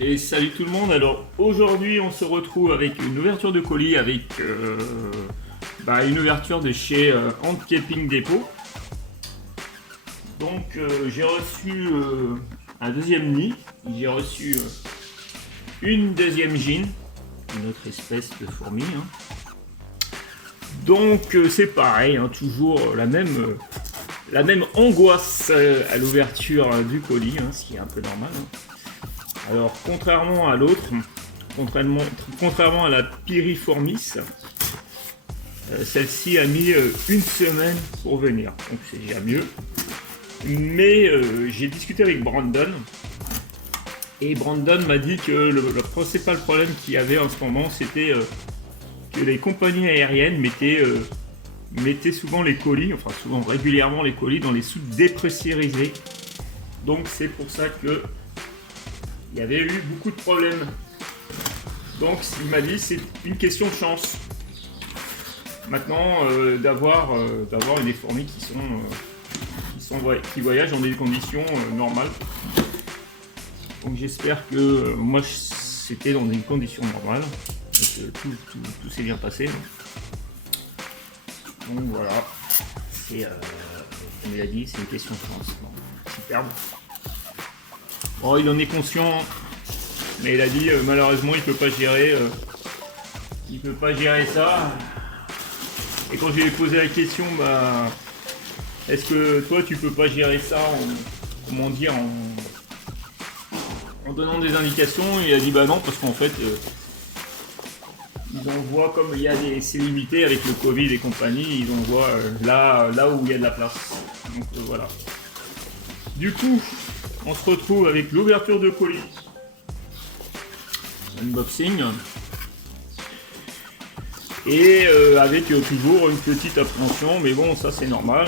Et salut tout le monde, alors aujourd'hui on se retrouve avec une ouverture de colis avec une ouverture de chez Handcaping Depot. Donc j'ai reçu un deuxième nid, j'ai reçu une deuxième gine, une autre espèce de fourmi. Donc c'est pareil, toujours la même angoisse à l'ouverture du colis, ce qui est un peu normal. Alors, contrairement à l'autre, contrairement à la Piriformis, celle-ci a mis une semaine pour venir, donc c'est déjà mieux. Mais j'ai discuté avec Brandon, et Brandon m'a dit que le principal problème qu'il y avait en ce moment, c'était que les compagnies aériennes mettaient souvent les colis, enfin souvent régulièrement les colis dans les soutes dépressurisées. Donc c'est pour ça que il y avait eu beaucoup de problèmes. Donc il m'a dit c'est une question de chance. Maintenant d'avoir des fourmis qui voyagent dans des conditions normales. Donc j'espère que moi c'était dans des conditions normales et que tout s'est bien passé. Donc voilà, c'est comme il a dit, c'est une question de chance. Bon, superbe. Bon, il en est conscient, mais il a dit malheureusement il peut pas gérer ça. Et quand je lui ai posé la question, est-ce que toi tu peux pas gérer ça en donnant des indications, il a dit bah non, parce qu'en fait ils envoient, comme c'est limité avec le Covid et compagnie, ils envoient là où il y a de la place. Donc voilà. Du coup, on se retrouve avec l'ouverture de colis. Unboxing. Et avec toujours une petite appréhension, mais bon, ça c'est normal.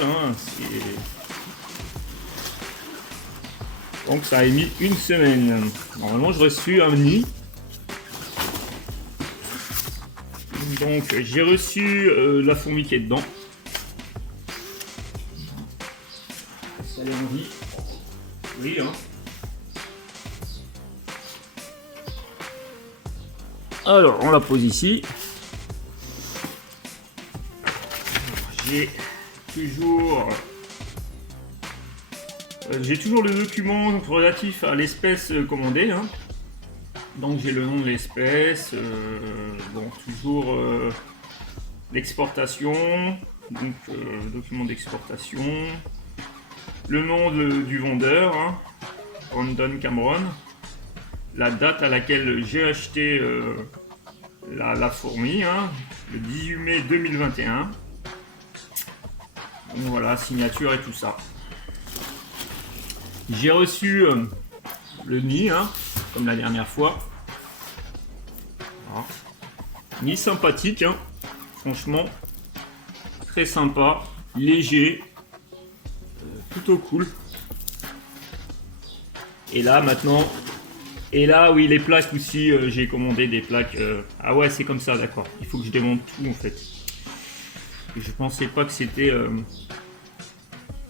Donc ça a mis une semaine. Normalement, j'ai reçu un nid. Donc j'ai reçu la fourmi qui est dedans. Ça l'est en vie. Oui, Alors, on la pose ici. J'ai toujours le document relatif à l'espèce commandée. Donc j'ai le nom de l'espèce, toujours l'exportation, donc document d'exportation, le nom du vendeur, Brandon Cameron, la date à laquelle j'ai acheté la fourmi, le 18 mai 2021. Donc voilà, signature et tout ça. J'ai reçu le nid, comme la dernière fois. Voilà. Nid sympathique, franchement, très sympa, léger, plutôt cool. Et là maintenant, oui, les plaques aussi, j'ai commandé des plaques. Ah ouais, c'est comme ça, d'accord. Il faut que je démonte tout en fait. Et je pensais pas que c'était.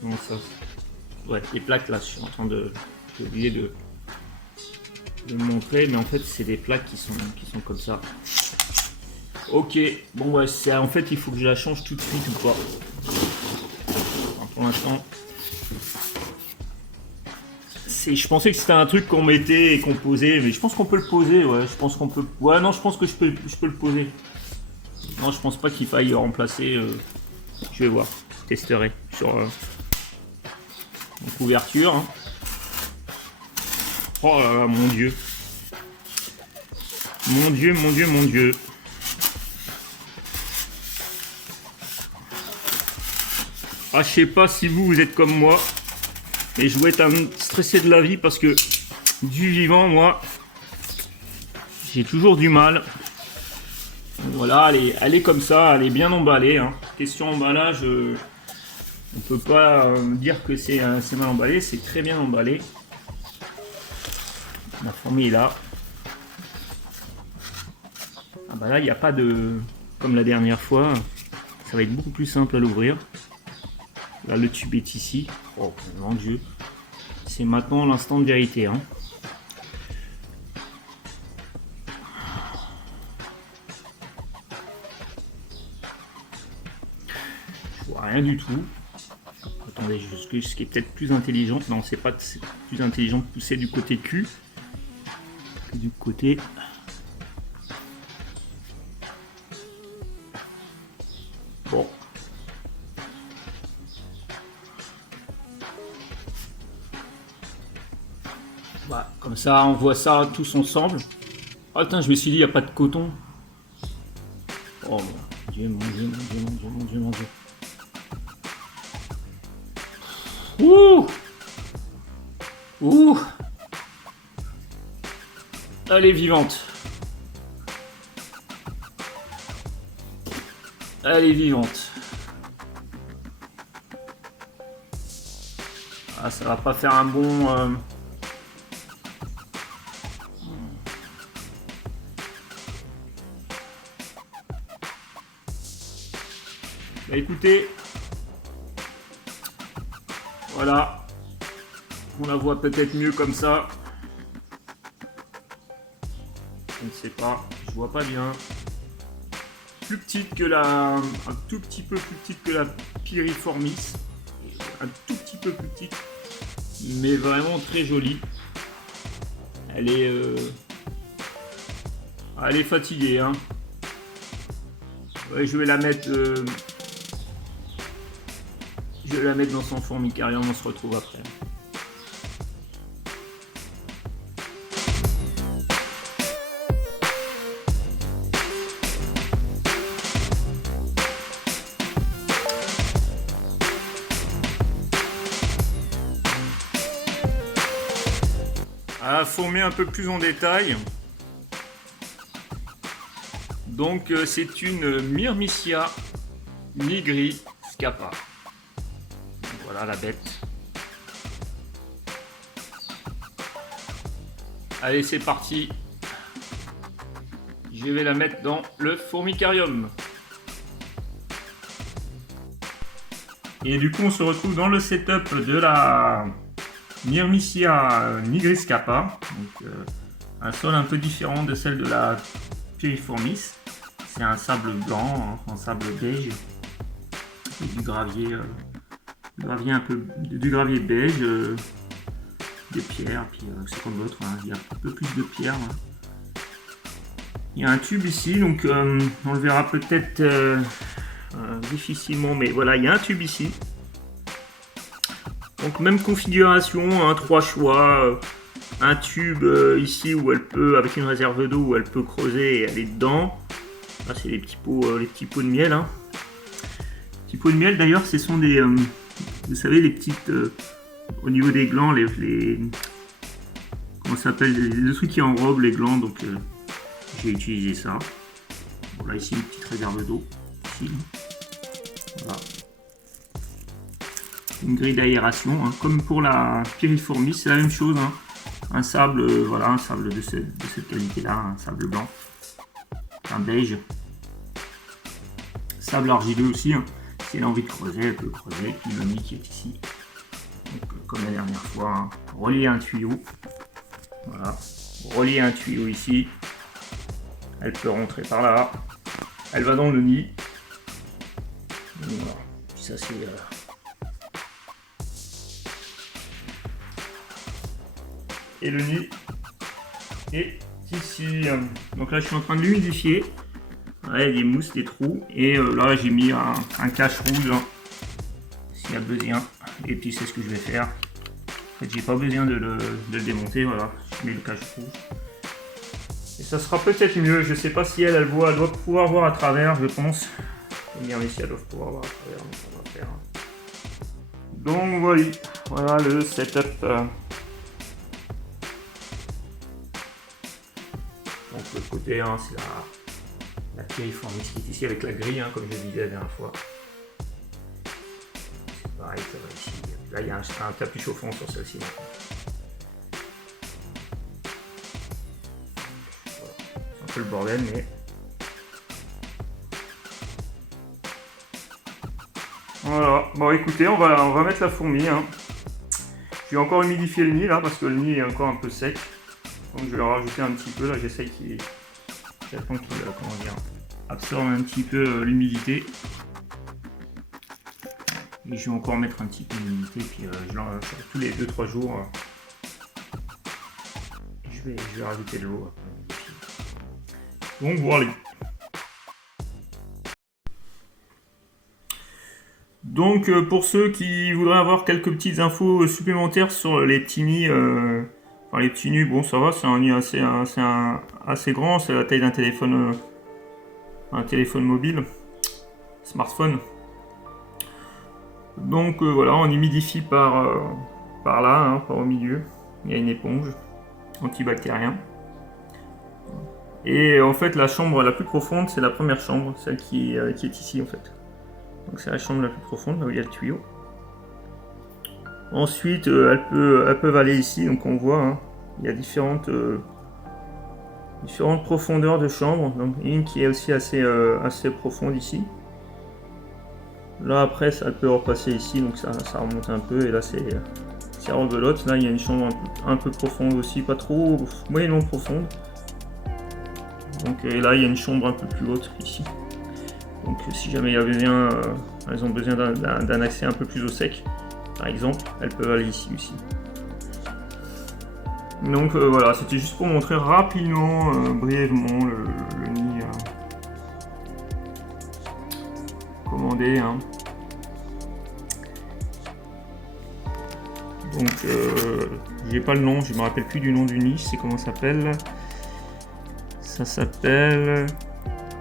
Comment ça? Ouais, les plaques là, je suis en train de. J'ai oublié de le montrer, mais en fait, c'est des plaques qui sont comme ça. Ok, bon, ouais, en fait, il faut que je la change tout de suite ou pas. Enfin, pour l'instant. Je pensais que c'était un truc qu'on mettait et qu'on posait, mais je pense qu'on peut le poser, ouais. Je pense qu'on peut. Ouais, non, je pense que je peux le poser. Non, je pense pas qu'il faille remplacer. Je vais voir, je testerai sur couverture. Oh là là, mon dieu. Mon dieu, mon dieu, mon dieu. Ah, je sais pas si vous êtes comme moi, mais je dois être stressé de la vie parce que du vivant, moi, j'ai toujours du mal. Donc voilà, elle est comme ça, elle est bien emballée. Question emballage, on peut pas dire que c'est mal emballé, c'est très bien emballé. La fourmi est là. Ah bah là, il n'y a pas de... Comme la dernière fois, ça va être beaucoup plus simple à l'ouvrir. Là, le tube est ici. Oh, mon dieu. C'est maintenant l'instant de vérité. rien du tout. Attendez, ce qui est peut-être plus intelligent. Non, c'est pas plus intelligent de pousser du côté Q que du côté. Bon. Voilà, comme ça, on voit ça tous ensemble. Oh putain, je me suis dit, il n'y a pas de coton. Oh mon Dieu, mon Dieu, mon Dieu, mon Dieu, mon Dieu, mon Dieu. Ouh! Ouh! Elle est vivante. Elle est vivante. Ah, ça va pas faire un bon... Bah écoutez, voilà, on la voit peut-être mieux comme ça. Je ne sais pas, je vois pas bien. Plus petite que la, un tout petit peu plus petite que la Piriformis, un tout petit peu plus petite, mais vraiment très jolie. Elle est fatiguée, hein. Ouais, je vais la mettre dans son formicarium, on se retrouve après. À former un peu plus en détail. Donc c'est une Myrmicia nigri scapa. Voilà la bête. Allez, c'est parti. Je vais la mettre dans le formicarium. Et du coup, on se retrouve dans le setup de la Myrmicia nigriscapa. Donc, un sol un peu différent de celle de la Piriformis. C'est un sable blanc, hein, un sable beige. Avec du gravier, du gravier beige, des pierres, puis c'est comme l'autre, hein, il y a un peu plus de pierres. Hein. Il y a un tube ici, donc on le verra peut-être difficilement, mais voilà, il y a un tube ici. Donc même configuration, hein, 3 choix, un tube ici où elle peut, avec une réserve d'eau où elle peut creuser et aller dedans. Là c'est les petits pots de miel. Hein. Les petits pots de miel d'ailleurs, ce sont des, vous savez, les petites, au niveau des glands, comment ça s'appelle, les trucs qui enrobent les glands, donc j'ai utilisé ça. Bon là ici une petite réserve d'eau, ici. Voilà. Une grille d'aération, hein. Comme pour la Piriformis, c'est la même chose. Hein. Un sable, voilà, un sable de cette qualité-là, un sable blanc, un beige. Sable argileux aussi. Hein. Si elle a envie de creuser, elle peut creuser. Puis le nid qui est ici. Donc, comme la dernière fois, hein. Relier un tuyau. Voilà. Relier un tuyau ici. Elle peut rentrer par là. Elle va dans le nid. Voilà. Puis ça c'est. Et le nid est ici. Donc là je suis en train de l'humidifier. Ouais, il y a des mousses, des trous. Et là j'ai mis un cache rouge hein, s'il y a besoin. Et puis c'est ce que je vais faire. En fait j'ai pas besoin de le démonter. Voilà, je mets le cache rouge. Et ça sera peut-être mieux. Je sais pas si elle doit pouvoir voir à travers, je pense. Bien ici, elle doit pouvoir voir à travers. Donc on va faire. Donc voilà le setup. Donc le côté 1 c'est la Piriformis qui est ici avec la grille, hein, comme je disais la dernière fois. C'est pareil, ça va ici. Là il y a un tapis chauffant sur celle-ci. Voilà. C'est un peu le bordel, mais voilà. Bon écoutez, on va mettre la fourmi. Hein. Je vais encore humidifier le nid là parce que le nid est encore un peu sec. Donc je vais leur rajouter un petit peu, là j'essaye j'attends qu'il absorbe un petit peu l'humidité. Et je vais encore mettre un petit peu d'humidité, puis tous les 2-3 jours, je vais rajouter de l'eau. Donc voilà. Donc pour ceux qui voudraient avoir quelques petites infos supplémentaires sur les petits nids, enfin les petits nids, bon ça va, c'est un nid assez grand, c'est la taille d'un téléphone, un téléphone mobile, smartphone. Donc voilà, on humidifie par là, hein, par au milieu. Il y a une éponge antibactérien. Et en fait, la chambre la plus profonde, c'est la première chambre, celle qui est ici en fait. Donc c'est la chambre la plus profonde, là où il y a le tuyau. Ensuite, elles peuvent aller ici, donc on voit, hein, il y a différentes profondeurs de chambre. Donc une qui est aussi assez profonde ici. Là après, ça peut repasser ici, donc ça remonte un peu, et là c'est rebelote. Là il y a une chambre un peu profonde aussi, pas trop, moyennement profonde. Donc là il y a une chambre un peu plus haute ici. Donc si jamais il y a besoin, elles ont besoin d'un accès un peu plus au sec, par exemple, elles peuvent aller ici aussi. Donc voilà, c'était juste pour montrer rapidement, brièvement le nid commandé. Hein. Donc j'ai pas le nom, je me rappelle plus du nom du nid, c'est comment ça s'appelle. Ça s'appelle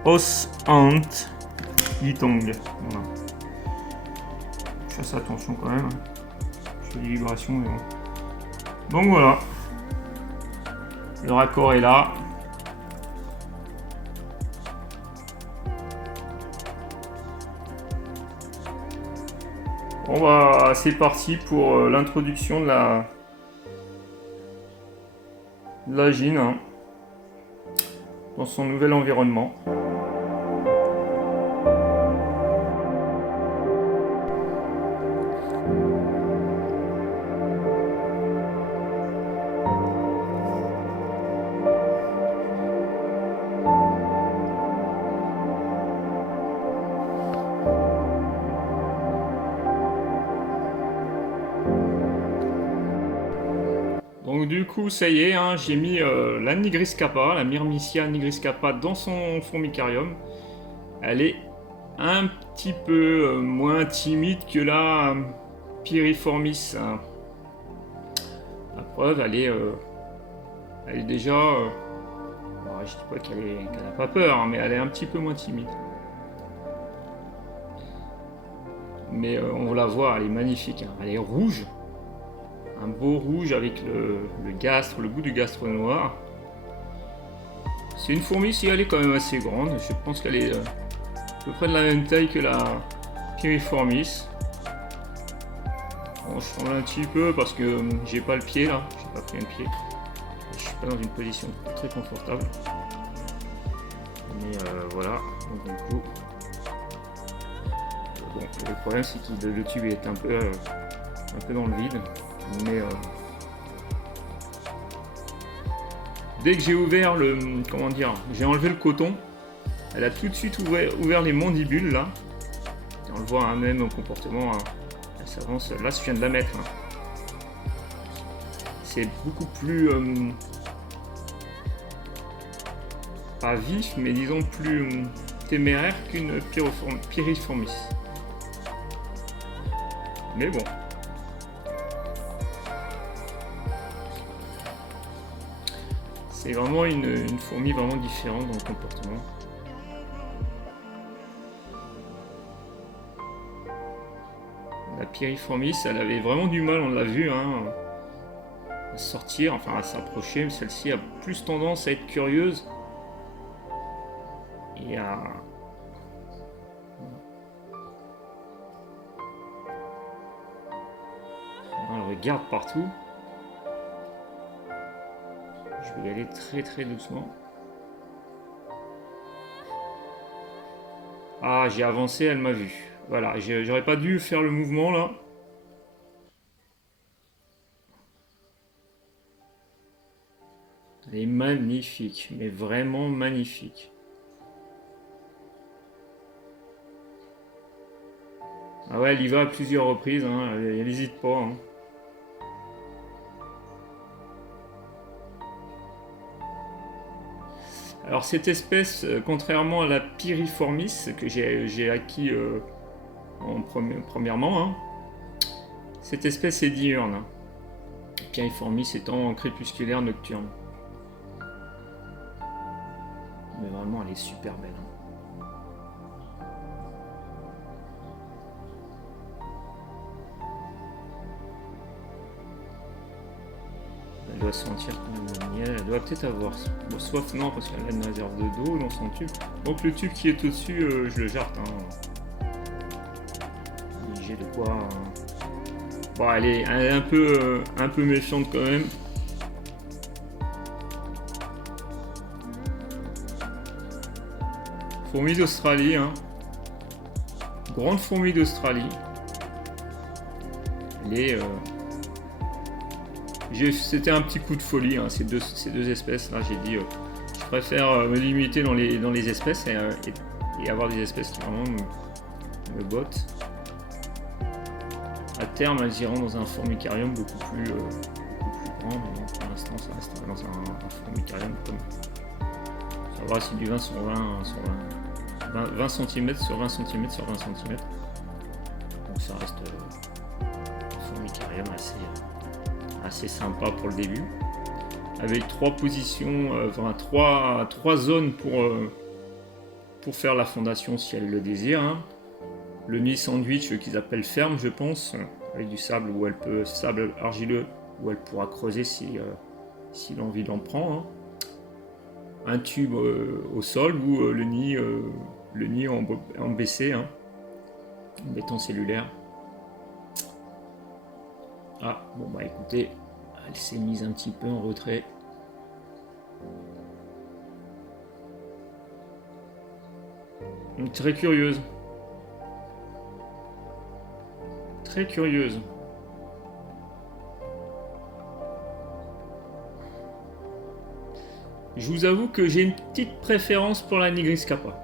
Os Ant Yitong. Voilà. Je fasse attention quand même. Je fais des vibrations, mais bon. Donc voilà. Le raccord est là. Bon bah c'est parti pour l'introduction de la gine, hein, dans son nouvel environnement. Donc du coup, ça y est, hein, j'ai mis la Nigriscapa, la Myrmicia nigriscapa dans son formicarium. Elle est un petit peu moins timide que la Piriformis. Hein. La preuve, elle est déjà... bon, je dis pas qu'elle n'a pas peur, hein, mais elle est un petit peu moins timide. Mais on la voit, elle est magnifique. Hein. Elle est rouge. Un beau rouge avec le gastre, le bout du gastre noir. C'est une fourmi, si elle est quand même assez grande. Je pense qu'elle est à peu près de la même taille que la Piriformis. Bon, je tremble un petit peu parce que j'ai pas le pied là. J'ai pas pris un pied. Je suis pas dans une position très confortable. Mais voilà. Donc, du coup, bon, le problème c'est que le tube est un peu dans le vide. Mais dès que j'ai ouvert comment dire, j'ai enlevé le coton, elle a tout de suite ouvert les mandibules là. Et on le voit, hein, même au comportement, hein, elle s'avance. Là, je viens de la mettre. Hein. C'est beaucoup plus pas vif, mais disons plus téméraire qu'une Piriformis. Mais bon. C'est vraiment une fourmi vraiment différente dans le comportement. La Piriformis, elle avait vraiment du mal, on l'a vu, hein, à sortir, enfin à s'approcher, mais celle-ci a plus tendance à être curieuse et à... Elle regarde partout. Je vais y aller très très doucement. Ah, j'ai avancé, elle m'a vu. Voilà, j'aurais pas dû faire le mouvement là. Elle est magnifique, mais vraiment magnifique. Ah ouais, elle y va à plusieurs reprises, hein, elle n'hésite pas. Hein. Alors cette espèce, contrairement à la Piriformis que j'ai acquis premièrement, hein, cette espèce est diurne. Hein. Piriformis étant crépusculaire nocturne. Mais vraiment, elle est super belle. Hein. Elle doit sentir quand même le miel. Elle doit peut-être avoir soif, non, parce qu'elle a une réserve d'eau dans son tube. Donc le tube qui est au-dessus, je le jarte. Hein. J'ai de quoi. Bon, elle est un peu méfiante quand même. Fourmi d'Australie, hein. Grande fourmi d'Australie. Elle est. C'était un petit coup de folie, hein, ces deux espèces. Là, j'ai dit, je préfère me limiter dans les espèces et avoir des espèces qui vraiment me bottent. À terme, elles iront dans un formicarium beaucoup plus grand, mais pour l'instant, ça reste dans un formicarium comme. Ça va, c'est du 20 sur 20 cm sur 20 cm sur 20 cm. Donc ça reste un formicarium assez sympa pour le début. Avec 3 positions, enfin 3 zones pour faire la fondation si elle le désire. Hein. Le nid sandwich qu'ils appellent ferme, je pense, avec du sable sable argileux, où elle pourra creuser si l'envie l'en prend. Hein. Un tube au sol ou le nid en BC, hein, en béton cellulaire. Ah, bon bah écoutez, elle s'est mise un petit peu en retrait. Très curieuse. Très curieuse. Je vous avoue que j'ai une petite préférence pour la Nigris Kappa.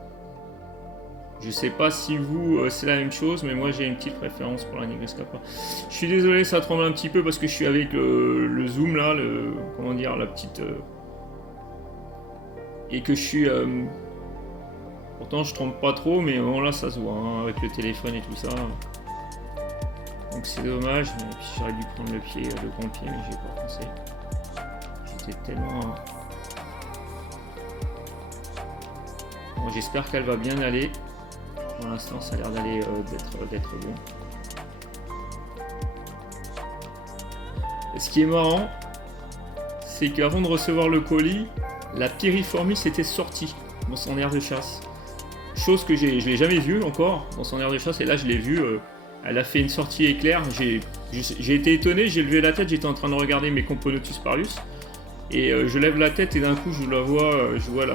Je sais pas si vous c'est la même chose, mais moi j'ai une petite préférence pour la Nigris Kappa. Je suis désolé, ça tremble un petit peu parce que je suis avec le zoom là, comment dire, la petite et que je suis pourtant je tremble pas trop, mais bon là ça se voit hein, avec le téléphone et tout ça. Donc c'est dommage, mais j'aurais dû prendre le grand pied, mais j'ai pas pensé. J'étais tellement. Bon, j'espère qu'elle va bien aller. Pour l'instant, ça a l'air d'aller d'être bon. Et ce qui est marrant, c'est qu'avant de recevoir le colis, la Piriformis était sortie dans son aire de chasse. Chose que je l'ai jamais vue encore dans son aire de chasse, et là je l'ai vue. Elle a fait une sortie éclair. J'ai été étonné, j'ai levé la tête, j'étais en train de regarder mes Componotus parus. Et je lève la tête et d'un coup je vois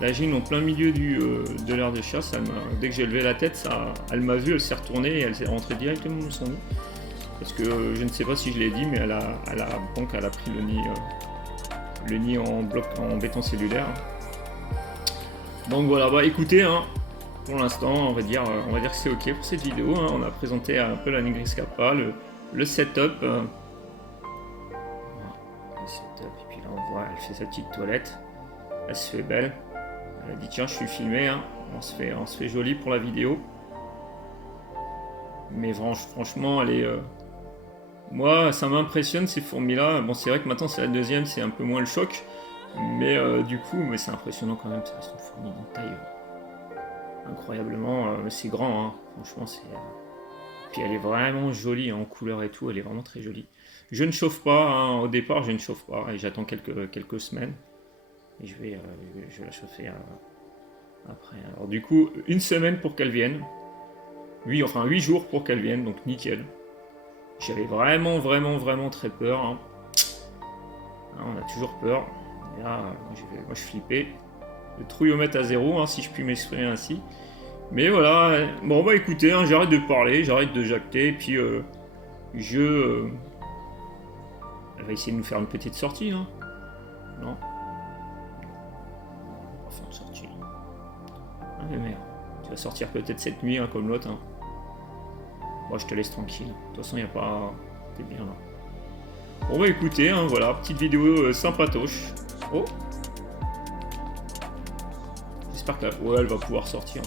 la gine en plein milieu de l'aire de chasse. Dès que j'ai levé la tête, elle m'a vu, elle s'est retournée et elle s'est rentrée directement dans son nid. Parce que je ne sais pas si je l'ai dit, mais elle a pris le nid en béton cellulaire. Donc voilà, bah écoutez, hein, pour l'instant, on va dire que c'est ok pour cette vidéo. Hein. On a présenté un peu la Nigris Kappa, le setup. Le setup, et puis là on voit, elle fait sa petite toilette. Elle se fait belle. Elle a dit tiens, je suis filmé, hein. on se fait joli pour la vidéo. Mais franchement, elle est. Moi, ça m'impressionne ces fourmis-là. Bon, c'est vrai que maintenant c'est la deuxième, c'est un peu moins le choc. Mais du coup, c'est impressionnant quand même. Ça reste une fourmi d'une taille. Incroyablement, c'est grand, hein. Franchement c'est. Puis elle est vraiment jolie hein, en couleur et tout, elle est vraiment très jolie. Je ne chauffe pas, hein. Au départ je ne chauffe pas et j'attends quelques semaines et je vais la chauffer après. Alors du coup 1 semaine pour qu'elle vienne, 8 jours pour qu'elle vienne, donc nickel. J'avais vraiment très peur. Hein. On a toujours peur. Et là, moi je flippais. Le trouillomètre à 0, hein, si je puis m'exprimer ainsi. Mais voilà, bon bah écoutez, hein, j'arrête de parler, j'arrête de jacter, et puis elle va essayer de nous faire une petite sortie, hein. Non. On va faire une sortie. Ah mais merde, tu vas sortir peut-être cette nuit, hein, comme l'autre. Hein. Moi, je te laisse tranquille. De toute façon, il n'y a pas... T'es bien là. Bon, bah écoutez, hein, voilà, petite vidéo sympatoche. Oh. J'espère que ouais, elle va pouvoir sortir.